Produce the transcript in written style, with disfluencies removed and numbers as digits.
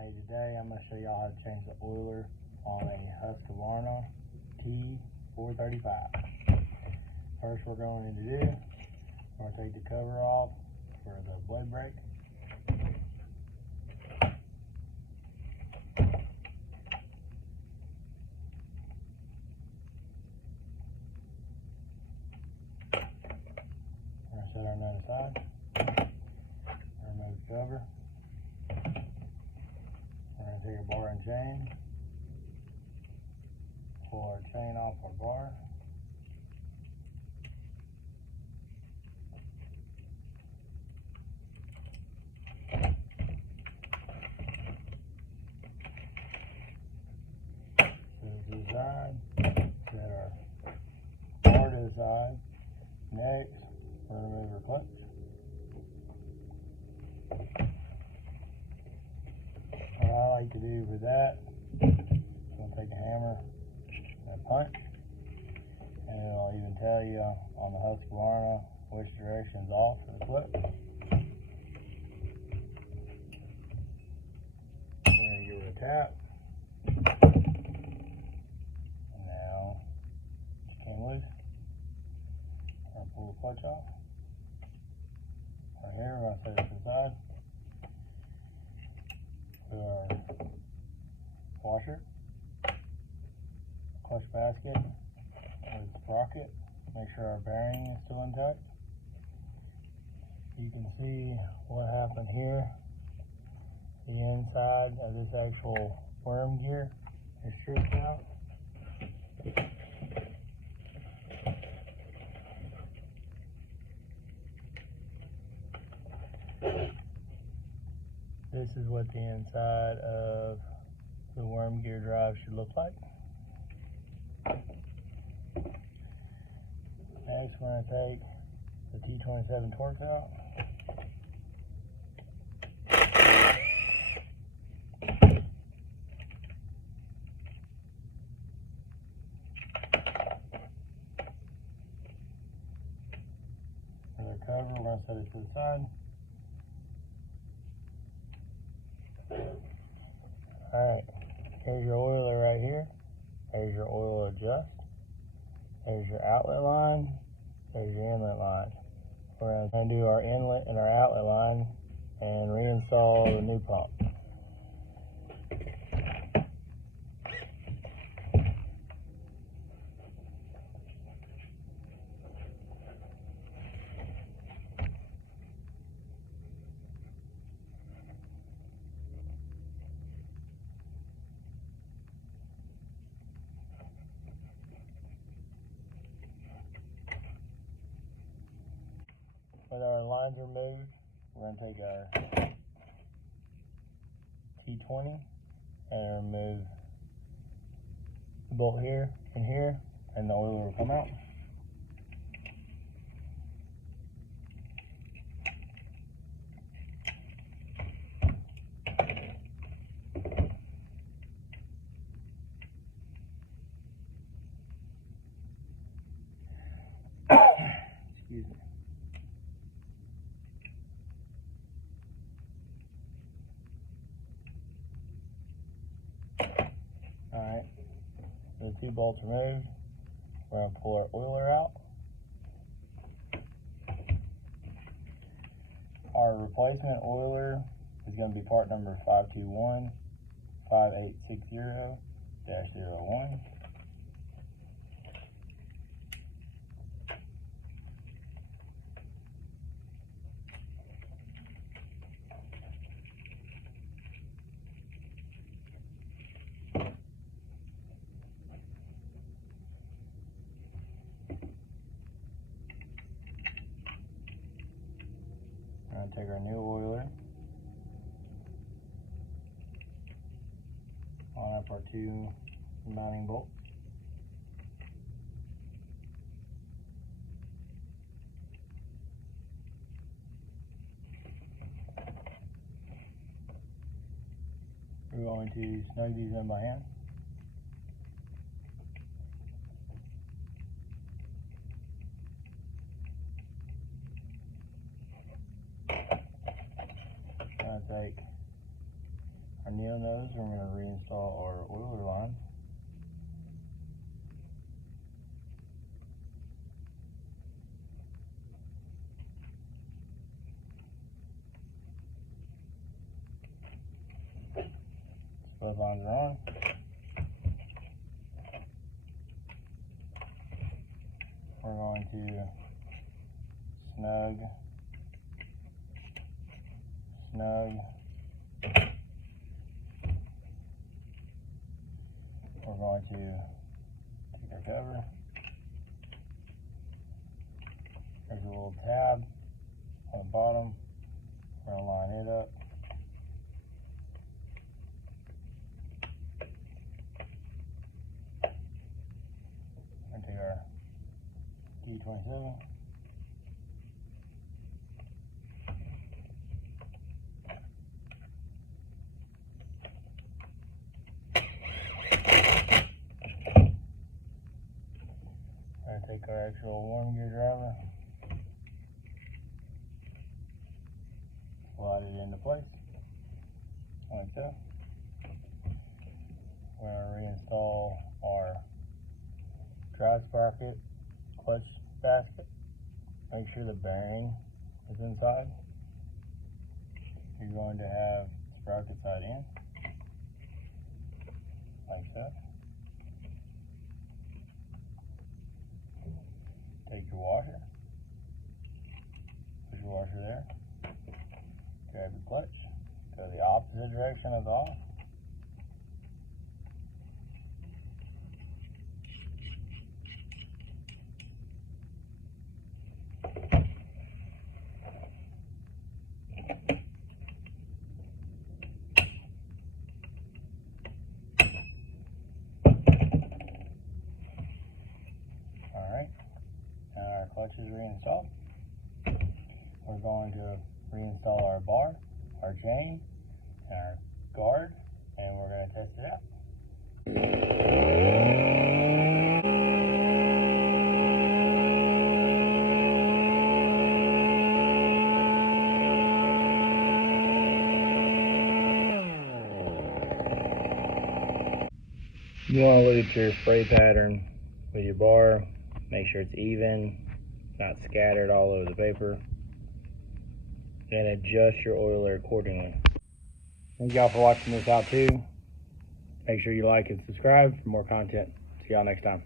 Hey, today I'm going to show y'all how to change the oiler on a Husqvarna T435. First we're going to do, we're going to take the cover off for the blade brake. We're going to set our nut aside. Remove the cover. We're going to take a bar and chain, pull our chain off our bar. Set it to the side, set our bar to the side. Next, we're going to remove our clutch. What I like to do for that, I'm going to take a hammer and a punch, and it'll even tell you on the Husqvarna which direction's off for the clip. We're going to give it a tap. And now it came loose. I'm going to pull the clutch off. Right here, we're going to set it to the side. Put our washer, clutch basket with the sprocket. Make sure our bearing is still intact. You can see what happened here. The inside of this actual worm gear is stripped out. This is what the inside of the worm gear drive should look like. Next, we're going to take the T27 Torx out. For the cover, we're going to set it to the side. Alright, here's your oiler right here. There's your oil adjust. There's your outlet line. There's your inlet line. We're going to do our inlet and our outlet line and reinstall the new pump. With our lines removed, we're going to take our T20 and remove the bolt here and here, and the oiler will come out. Excuse me. Alright, the two bolts removed, we're going to pull our oiler out. Our replacement oiler is going to be part number 521-5860-01. We're going to take our new oiler, line up our two mounting bolts. We're going to snug these in by hand. Take our needle nose, we're going to reinstall our oiler line. Both lines are on. We're going to snug. We're going to take our cover. There's a little tab on the bottom. We're going to line it up. We're going to take our T435. Take our actual worm gear driver, slide it into place, like so. We're going to reinstall our drive sprocket, clutch basket. Make sure the bearing is inside. You're going to have sprocket side in, like so. Take your washer, put your washer there, grab your clutch, go the opposite direction of the off. Alright. Our clutch is reinstalled. We're going to reinstall our bar, our chain, and our guard, and we're going to test it out. You want to look at your spray pattern with your bar. Make sure it's even, not scattered all over the paper, and adjust your oiler accordingly. Thank y'all for watching this out too. Make sure you like and subscribe for more content. See y'all next time.